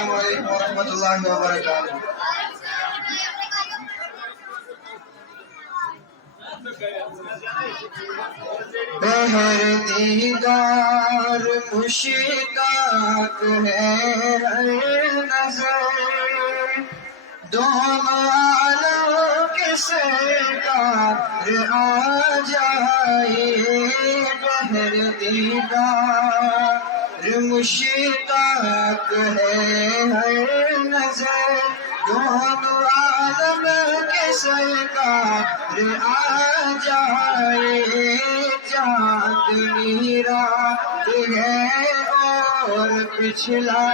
السلام علیکم ورحمۃ اللہ وبرکاتہ۔ بہر دیدار مشتاق ہے ہر نظر، دونوں عالم کے سرکار آ جائے۔ بہر دیدار مشتاق ہے ہر نظر، دونوں عالم کے سرکار آ جائے۔ چاندنی رات ہے اور پچھلا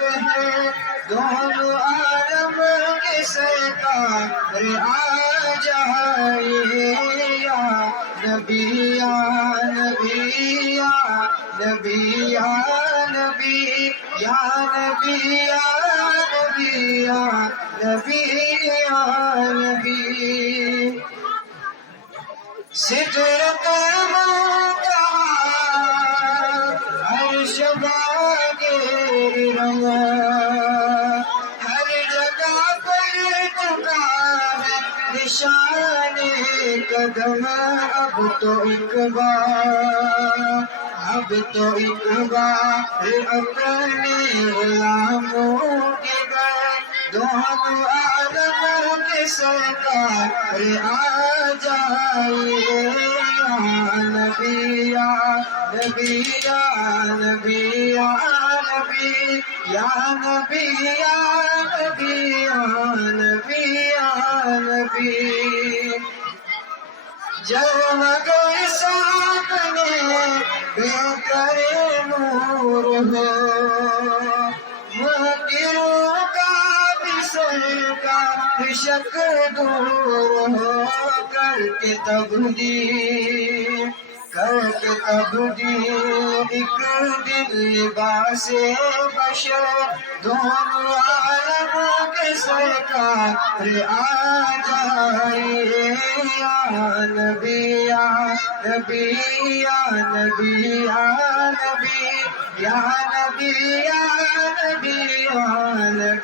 ہے، دونوں عالم کے سرکار آ جائے۔ یا نبی یا نبی یا نبی یا نبی یا نبی یا نبی یا نبی یا نبی۔ سدرۃ المنتہا عرش باغ رضوان، ہر جگہ پر چکا ہے نشان قدم۔ اب تو ایک بار اپنے غلاموں کے گھر، دونوں عالم کے سرکار آ جائے۔ یا نبی یا نبی یا نبی یا نبی یا نبی یا نبی یا نبی یا نبی۔ جگمگے سامنے بہتر نور ہو، منکروں کا بھی سر کا شک دور ہو، کر کے تبدیل ایک دن لباس بشر، دونوں عالم کے سرکار آ جائے۔ یا نبی یا نبی یا نبی یا نبی یا نبی یا نبی یا نبی۔